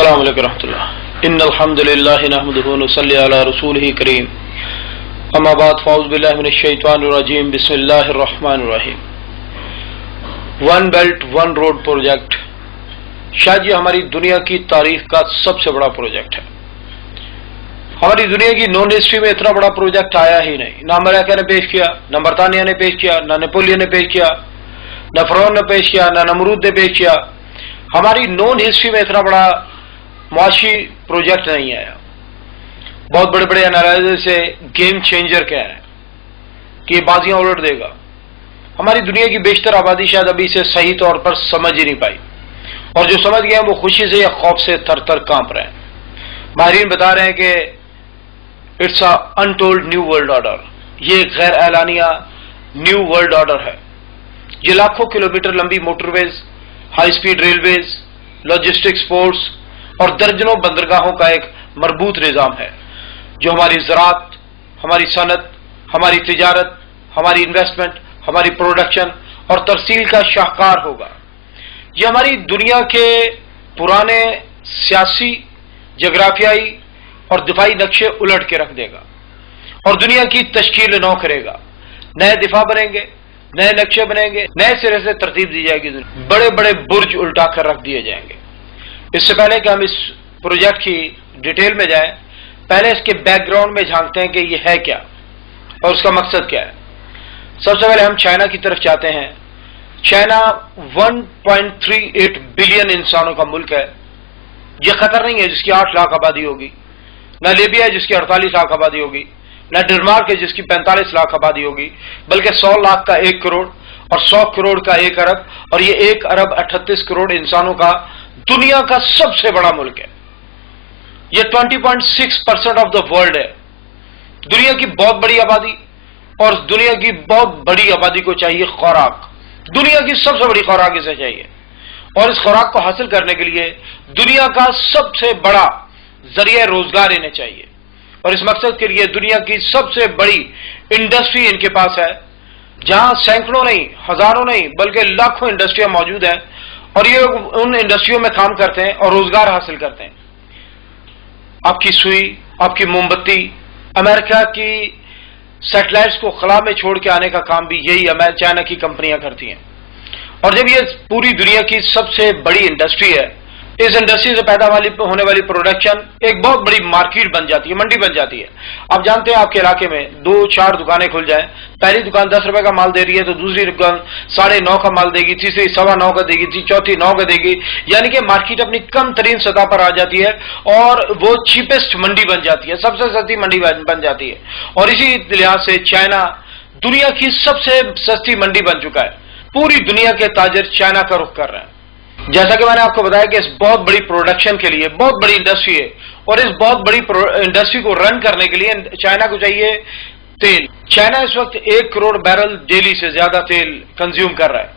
السلام علیکم ورحمۃ اللہ ان الحمد للہ نحمدہ ونصلی علی رسولہ کریم اما بعد فاعوذ باللہ من الشیطان الرجیم بسم اللہ الرحمن الرحیم one belt one road project شاید یہ ہماری دنیا کی تاریخ کا سب سے بڑا پروجیکٹ ہے۔ ہماری دنیا کی نون ہسٹری میں اتنا بڑا پروجیکٹ آیا ہی نہیں، نہ امریکہ نے پیش کیا، نہ برطانیہ نے پیش کیا، نہ نیپولین نے پیش کیا، نہ فرعون نے پیش کیا، نہ نمرود نے پیش کیا۔ ہماری نون ہسٹری میں اتنا بڑا معاشی پروجیکٹ نہیں آیا۔ بہت بڑے بڑے انالائزر سے گیم چینجر کہہ رہے ہیں کہ یہ بازیاں الٹ دے گا۔ ہماری دنیا کی بیشتر آبادی شاید ابھی اسے صحیح طور پر سمجھ ہی نہیں پائی، اور جو سمجھ گئے ہیں وہ خوشی سے یا خوف سے تھر تھر کانپ رہے ہیں۔ ماہرین بتا رہے ہیں کہ it's a untold new world order, یہ ایک غیر اعلانیہ نیو ورلڈ آرڈر ہے۔ یہ لاکھوں کلومیٹر لمبی motor ways, high speed railways, logistics ports اور درجنوں بندرگاہوں کا ایک مربوط نظام ہے جو ہماری زراعت، ہماری صنعت، ہماری تجارت، ہماری انویسٹمنٹ، ہماری پروڈکشن اور ترسیل کا شاہکار ہوگا۔ یہ ہماری دنیا کے پرانے سیاسی، جغرافیائی اور دفاعی نقشے الٹ کے رکھ دے گا اور دنیا کی تشکیل نو کرے گا۔ نئے دفاع بنیں گے، نئے نقشے بنیں گے، نئے سرے سے ترتیب دی جائے گی، بڑے بڑے برج الٹا کر رکھ دیے جائیں گے۔ اس سے پہلے کہ ہم اس پروجیکٹ کی ڈیٹیل میں جائیں، پہلے اس کے بیک گراؤنڈ میں جھانکتے ہیں کہ یہ ہے کیا اور اس کا مقصد کیا ہے۔ سب سے پہلے ہم چائنا کی طرف جاتے ہیں۔ چائنا 1.38 بلین انسانوں کا ملک ہے۔ یہ قطر نہیں ہے جس کی 8 لاکھ آبادی ہوگی، نہ لیبیا ہے جس کی 48 لاکھ آبادی ہوگی، نہ ڈنمارک ہے جس کی 45 لاکھ آبادی ہوگی، بلکہ 100 لاکھ کا 1 کروڑ اور 100 کروڑ کا 1 ارب، اور یہ 1 ارب 38 کروڑ انسانوں کا دنیا کا سب سے بڑا ملک ہے۔ یہ 20.6% آف دا ورلڈ ہے۔ دنیا کی بہت بڑی آبادی، اور دنیا کی بہت بڑی آبادی کو چاہیے خوراک، دنیا کی سب سے بڑی خوراک اسے چاہیے، اور اس خوراک کو حاصل کرنے کے لیے دنیا کا سب سے بڑا ذریعہ روزگار انہیں چاہیے، اور اس مقصد کے لیے دنیا کی سب سے بڑی انڈسٹری ان کے پاس ہے، جہاں سینکڑوں نہیں، ہزاروں نہیں، بلکہ لاکھوں انڈسٹریاں موجود ہیں، اور یہ ان انڈسٹریوں میں کام کرتے ہیں اور روزگار حاصل کرتے ہیں۔ آپ کی سوئی، آپ کی موم بتی، امریکہ کی سیٹلائٹس کو خلا میں چھوڑ کے آنے کا کام بھی یہی چائنا کی کمپنیاں کرتی ہیں۔ اور جب یہ پوری دنیا کی سب سے بڑی انڈسٹری ہے، اس انڈسٹری سے پیدا ہونے والی پروڈکشن ایک بہت بڑی مارکیٹ بن جاتی ہے، منڈی بن جاتی ہے۔ آپ جانتے ہیں آپ کے علاقے میں 2-4 دکانیں کھل جائیں، پہلی دکان 10 روپے کا مال دے رہی ہے تو دوسری دکان 9.5 کا مال دے گی، تیسری 9.25 کا دے گی، چوتھی 9 کا دے گی، یعنی کہ مارکیٹ اپنی کم ترین سطح پر آ جاتی ہے اور وہ چیپسٹ منڈی بن جاتی ہے، سب سے سستی منڈی بن جاتی ہے۔ اور اسی لحاظ سے چائنا دنیا کی سب سے سستی منڈی بن چکا ہے۔ پوری دنیا کے تاجر چائنا کا رخ کر رہے ہیں۔ جیسا کہ میں نے آپ کو بتایا کہ اس بہت بڑی پروڈکشن کے لیے بہت بڑی انڈسٹری ہے، اور اس بہت بڑی انڈسٹری کو رن کرنے کے لیے چائنا کو چاہیے تیل۔ چائنا اس وقت 1 کروڑ بیرل ڈیلی سے زیادہ تیل کنزیوم کر رہا ہے،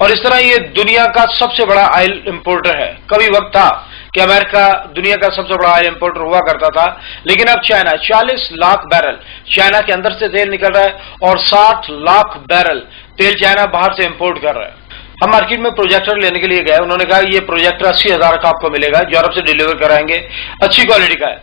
اور اس طرح یہ دنیا کا سب سے بڑا آئل امپورٹر ہے۔ کبھی وقت تھا کہ امریکہ دنیا کا سب سے بڑا آئل امپورٹر ہوا کرتا تھا، لیکن اب چائنا 40 لاکھ بیرل چائنا کے اندر سے تیل نکل رہا ہے، اور 60 لاکھ بیرل تیل چائنا باہر سے امپورٹ کر رہا ہے۔ ہم مارکیٹ میں پروجیکٹر لینے کے لیے گئے، انہوں نے کہا یہ پروجیکٹر 80,000 کا آپ کو ملے گا، یورپ سے ڈیلیور کرائیں گے، اچھی کوالٹی کا ہے۔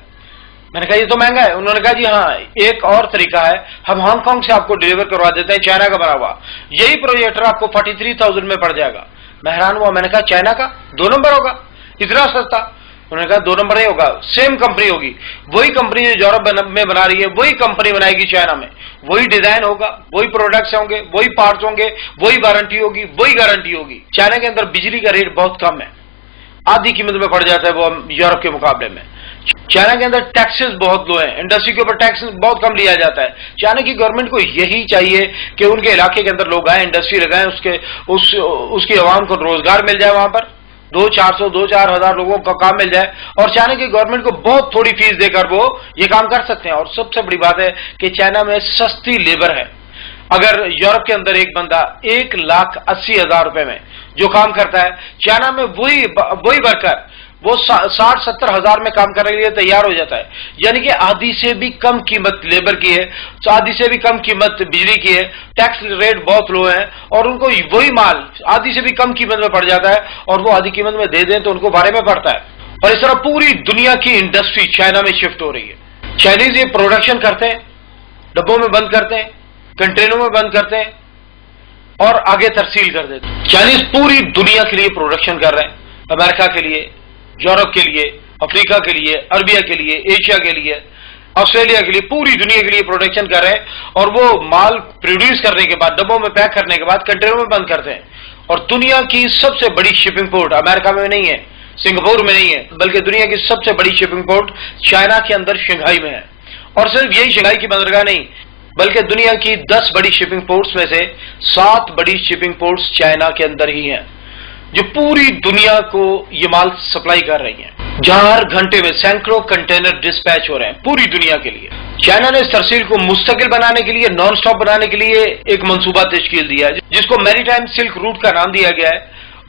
میں نے کہا یہ تو مہنگا ہے۔ انہوں نے کہا جی ہاں، ایک اور طریقہ ہے، ہم ہانگ کانگ سے آپ کو ڈیلیور کروا دیتے ہیں، چائنا کا بنا ہوا، یہی پروجیکٹر آپ کو 43,000 میں پڑ جائے گا۔ میں حیران ہوا، میں نے کہا چائنا کا 2 نمبر ہوگا، اتنا سستا؟ انہوں نے کہا 2 نمبر نہیں ہوگا، سیم کمپنی ہوگی، وہی کمپنی جو یورپ میں بنا رہی ہے وہی کمپنی بنائے گی چائنا میں، وہی ڈیزائن ہوگا، وہی پروڈکٹس ہوں گے، وہی پارٹس ہوں گے، وہی وارنٹی ہوگی، وہی گارنٹی ہوگی۔ چائنا کے اندر بجلی کا ریٹ بہت کم ہے، آدھی قیمت میں پڑ جاتا ہے وہ یورپ کے مقابلے میں۔ چائنا کے اندر ٹیکسز بہت لو ہیں، انڈسٹری کے اوپر ٹیکس بہت کم لیا جاتا ہے۔ چائنا کی گورنمنٹ کو یہی چاہیے کہ ان کے علاقے کے اندر لوگ آئیں، انڈسٹری لگائیں، اس کی عوام کو روزگار مل جائے، وہاں پر 2-4 ہزار لوگوں کا کام مل جائے، اور چائنا کی گورنمنٹ کو بہت تھوڑی فیس دے کر وہ یہ کام کر سکتے ہیں۔ اور سب سے بڑی بات ہے کہ چائنا میں سستی لیبر ہے۔ اگر یورپ کے اندر ایک بندہ 1,80,000 روپے میں جو کام کرتا ہے، چائنا میں وہی ورکر وہ 60-70 ہزار میں کام کرنے کے لیے تیار ہو جاتا ہے، یعنی کہ آدھی سے بھی کم قیمت لیبر کی ہے، آدھی سے بھی کم قیمت بجلی کی ہے، ٹیکس ریٹ بہت لو ہے، اور ان کو وہی مال آدھی سے بھی کم قیمت میں پڑ جاتا ہے، اور وہ آدھی قیمت میں دے دیں تو ان کو بھارے میں پڑتا ہے۔ اور اس طرح پوری دنیا کی انڈسٹری چائنا میں شفٹ ہو رہی ہے۔ چائنیز یہ پروڈکشن کرتے ہیں، ڈبوں میں بند کرتے ہیں، کنٹینروں میں بند کرتے ہیں اور آگے ترسیل کر دیتے ہیں۔ چائنیز پوری دنیا کے لیے پروڈکشن کر رہے ہیں، امریکہ کے لیے، یورپ کے لیے، افریقہ کے لیے، عربیہ کے لیے، ایشیا کے لیے، آسٹریلیا کے لیے، پوری دنیا کے لیے پروڈکشن کر رہے ہیں، اور وہ مال پروڈیوس کرنے کے بعد ڈبوں میں پیک کرنے کے بعد کنٹینروں میں بند کرتے ہیں۔ اور دنیا کی سب سے بڑی شپنگ پورٹ امریکہ میں نہیں ہے، سنگاپور میں نہیں ہے، بلکہ دنیا کی سب سے بڑی شپنگ پورٹ چائنا کے اندر شنگھائی میں ہے۔ اور صرف یہی شنگھائی کی بندرگاہ نہیں، بلکہ دنیا کی 10 بڑی شپنگ پورٹس میں سے 7 بڑی شپنگ پورٹس چائنا کے اندر ہی ہیں، جو پوری دنیا کو یہ مال سپلائی کر رہی ہیں، جہاں ہر گھنٹے میں سینکڑوں کنٹینر ڈسپیچ ہو رہے ہیں پوری دنیا کے لیے۔ چائنا نے اس ترسیل کو مستقل بنانے کے لیے، نان سٹاپ بنانے کے لیے ایک منصوبہ تشکیل دیا ہے، جس کو میری ٹائم سلک روٹ کا نام دیا گیا ہے،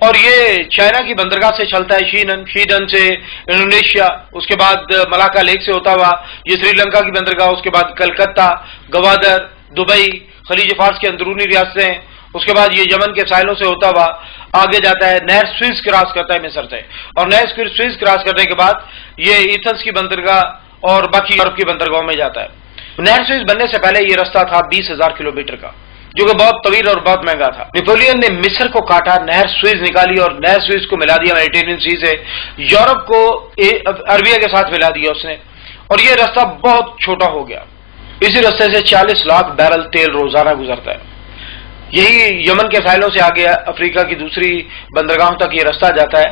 اور یہ چائنا کی بندرگاہ سے چلتا ہے، شیڈن سے انڈونیشیا، اس کے بعد ملاکا لیک سے ہوتا ہوا یہ سری لنکا کی بندرگاہ، اس کے بعد کلکتہ، گوادر، دبئی، خلیج فارس کے اندرونی ریاستیں، اس کے بعد یہ یمن کے ساحلوں سے ہوتا ہوا آگے جاتا ہے، نہر سوئز کراس کرتا ہے مصر سے، اور نہر سوئز کراس کرنے کے بعد یہ ایتھنز کی بندرگاہ اور باقی یورپ کی بندرگاہوں میں جاتا ہے۔ نہر سوئز بننے سے پہلے یہ رستہ تھا 20,000 کلومیٹر کا، جو کہ بہت طویل اور بہت مہنگا تھا۔ نیپولین نے مصر کو کاٹا، نہر سوئز نکالی اور نہر سوئز کو ملا دیا میڈیٹرینین سی سے، یورپ کو عربیہ کے ساتھ ملا دیا اس نے، اور یہ رستہ بہت چھوٹا ہو گیا۔ اسی رستے سے 40 لاکھ بیرل تیل روزانہ گزرتا ہے۔ یہی یمن کے ساحلوں سے آگے افریقہ کی دوسری بندرگاہوں تک یہ رستہ جاتا ہے،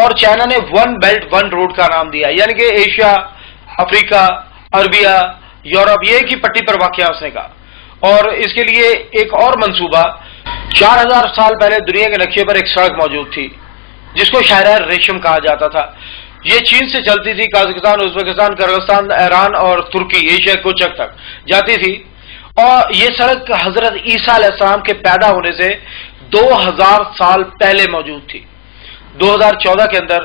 اور چائنا نے ون بیلٹ ون روڈ کا نام دیا، یعنی کہ ایشیا، افریقہ، عربیہ، یورپ یہ ایک ہی پٹی پر واقع ہے اس نے کہا۔ اور اس کے لیے ایک اور منصوبہ، 4000 سال پہلے دنیا کے نقشے پر ایک سڑک موجود تھی جس کو شاہراہ ریشم کہا جاتا تھا۔ یہ چین سے چلتی تھی، قازقستان، ازبکستان، کرغستان، ایران اور ترکی، ایشیا کوچک تک جاتی تھی، اور یہ سڑک حضرت عیسیٰ علیہ السلام کے پیدا ہونے سے 2000 سال پہلے موجود تھی۔ 2014 کے اندر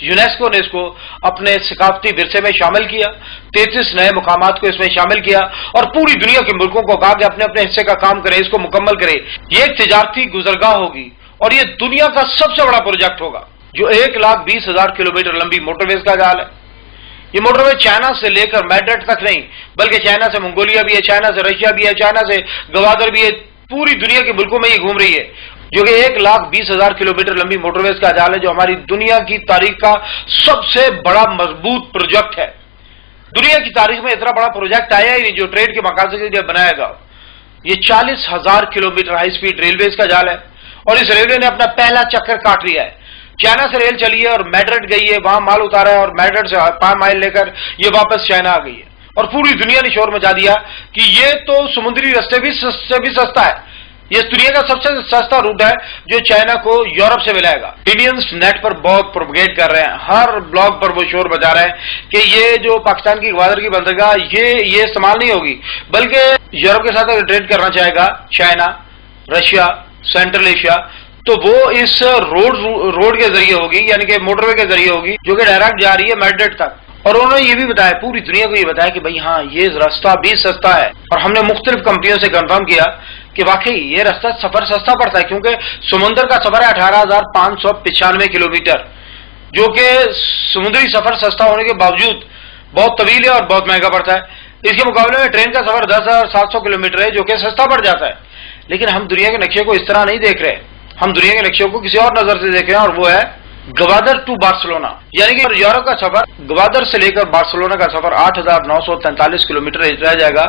یونیسکو نے اس کو اپنے ثقافتی ورثے میں شامل کیا، 33 نئے مقامات کو اس میں شامل کیا، اور پوری دنیا کے ملکوں کو کہا کہ اپنے اپنے حصے کا کام کرے، اس کو مکمل کرے۔ یہ ایک تجارتی گزرگاہ ہوگی، اور یہ دنیا کا سب سے بڑا پروجیکٹ ہوگا، جو 1,20,000 کلومیٹر لمبی موٹر ویز کا جال ہے۔ یہ موٹر وے چائنا سے لے کر میڈرڈ تک نہیں، بلکہ چائنا سے منگولیا بھی ہے، چائنا سے رشیا بھی ہے، چائنا سے گوادر بھی ہے، پوری دنیا کے ملکوں میں یہ گھوم رہی ہے، جو کہ 1,20,000 کلومیٹر لمبی موٹر ویز کا جال ہے، جو ہماری دنیا کی تاریخ کا سب سے بڑا مضبوط پروجیکٹ ہے۔ دنیا کی تاریخ میں اتنا بڑا پروجیکٹ آیا ہی نہیں جو ٹریڈ کے مقاصد کے لیے بنایا گا۔ یہ 40,000 کلومیٹر ہائی سپیڈ ریلویز کا جال ہے، اور اس ریلوے نے اپنا پہلا چکر کاٹ لیا ہے۔ چائنا سے ریل چلی ہے اور میڈرڈ گئی ہے، وہاں مال اتارا ہے، اور میڈرڈ سے 5 مائل لے کر یہ واپس چائنا آ گئی ہے، اور پوری دنیا نے شور مچا دیا کہ یہ تو سمندری رستے سے بھی سستا ہے، یہ دنیا کا سب سے سستا روٹ ہے جو چائنا کو یورپ سے ملائے گا۔ انڈینز نیٹ پر بہت پروپیگیٹ کر رہے ہیں، ہر بلاگ پر وہ شور بجا رہے ہیں کہ یہ جو پاکستان کی گوادر کی بندرگاہ یہ استعمال نہیں ہوگی، بلکہ یورپ کے ساتھ اگر ٹریڈ کرنا چاہے گا چائنا، رشیا، سینٹرل ایشیا، تو وہ اس روڈ کے ذریعے ہوگی، یعنی کہ موٹر وے کے ذریعے ہوگی، جو کہ ڈائریکٹ جا رہی ہے میڈرڈ تک۔ اور انہوں نے یہ بھی بتایا، پوری دنیا کو یہ بتایا کہ بھائی ہاں یہ راستہ بھی سستا ہے، اور ہم نے مختلف کمپنیوں سے کنفرم کیا کہ واقعی یہ راستہ سفر سستا پڑتا ہے، کیونکہ سمندر کا سفر ہے 18,595 کلومیٹر، جو کہ سمندری سفر سستا ہونے کے باوجود بہت طویل ہے اور بہت مہنگا پڑتا ہے۔ اس کے مقابلے میں ٹرین کا سفر 10,700 کلومیٹر ہے، جو کہ سستا پڑ جاتا ہے۔ لیکن ہم دنیا کے نقشے کو اس طرح نہیں دیکھ رہے، ہم دنیا کے نقشے کو کسی اور نظر سے دیکھ رہے ہیں، اور وہ ہے گوادر ٹو بارسلونا، یعنی کہ یورپ کا سفر گوادر سے لے کر بارسلونا کا سفر 8,943 کلومیٹر رہ جائے گا،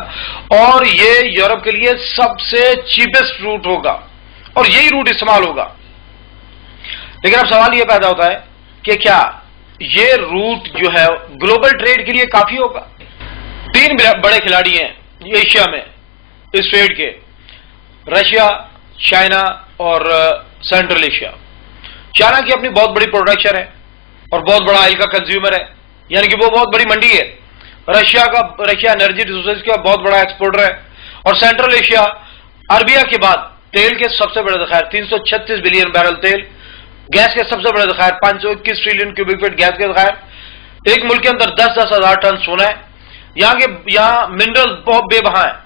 اور یہ یورپ کے لیے سب سے چیپسٹ روٹ ہوگا، اور یہی روٹ استعمال ہوگا۔ لیکن اب سوال یہ پیدا ہوتا ہے کہ کیا یہ روٹ جو ہے گلوبل ٹریڈ کے لیے کافی ہوگا؟ 3 بڑے کھلاڑی ہیں ایشیا میں اس ٹریڈ کے، رشیا، چائنا اور سینٹرل ایشیا۔ چائنا کی اپنی بہت بڑی پروڈکشن ہے اور بہت بڑا آئل کا کنزیومر ہے، یعنی کہ وہ بہت بڑی منڈی ہے۔ رشیا انرجی ریسورسز کا بہت بڑا ایکسپورٹر ہے، اور سینٹرل ایشیا عربیہ کے بعد تیل کے سب سے بڑے ذخائر، 336 بلین بیرل تیل، گیس کے سب سے بڑے ذخائر 521 ٹریلین کیوبک فٹ گیس کے ذخائر، ایک ملک کے اندر 10,000 ہزار ٹن سونا ہے، یہاں منرل بہت بے بہا ہیں،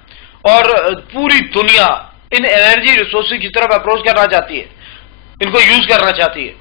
اور پوری دنیا ان انرجی ریسورسز کی طرف اپروچ کرنا چاہتی ہے، ان کو یوز کرنا چاہتی ہے۔